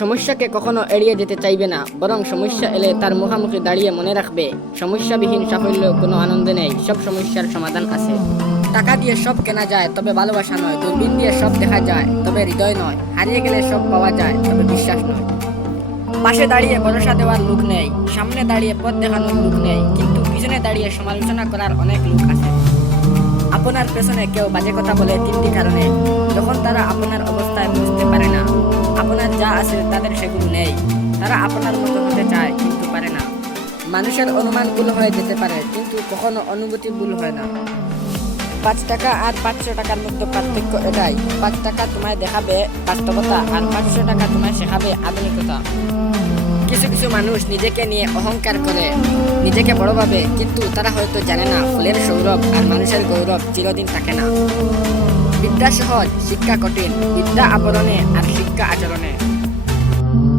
সমস্যাকে কখনো এড়িয়ে যেতে চাইবে না, বরং সমস্যা এলে তার মুখামুখি দাঁড়িয়ে মনে রাখবে, সমস্যাবিহীন সাফল্য কোনো আনন্দ নেই, সব সমস্যার সমাধান আছে। টাকা দিয়ে সব কেনা যায়, তবে ভালোবাসা নয় দূরবীন দিয়ে সব দেখা যায়, তবে হৃদয় নয়, হারিয়ে গেলে সব পাওয়া যায়, তবে বিশ্বাস নয়। পাশে দাঁড়িয়ে ভরসা দেওয়ার লোক নেই, সামনে দাঁড়িয়ে পথ দেখানোর লোক নেই, কিন্তু পিছনে দাঁড়িয়ে সমালোচনা করার অনেক লোক আছে। আপনার পেছনে কেউ বাজে কথা বলে তিনটি কারণে যা আছে তাদের সেগুলো নেই। তারা আপনার মতো হতে চায়, কিন্তু পারে না। মানুষের অনুমান ভুল হয়ে যেতে পারে, কিন্তু কখনো অনুভূতি ভুল হয় না। পাঁচ টাকা আর পাঁচশো টাকার মধ্যে পার্থক্য এটাই। পাঁচ টাকা তোমায় দেখাবে বাস্তবতা, আর পাঁচশো টাকা তোমায় শেখাবে আধুনিকতা। কিছু কিছু মানুষ নিজেকে নিয়ে অহংকার করে, নিজেকে বড় ভাবে, কিন্তু তারা হয়তো জানে না, ফুলের সৌরভ আর মানুষের গৌরব চিরদিন থাকে না। বিদ্যা সহজ, শিক্ষা কঠিন। বিদ্যা আবরণে আর শিক্ষা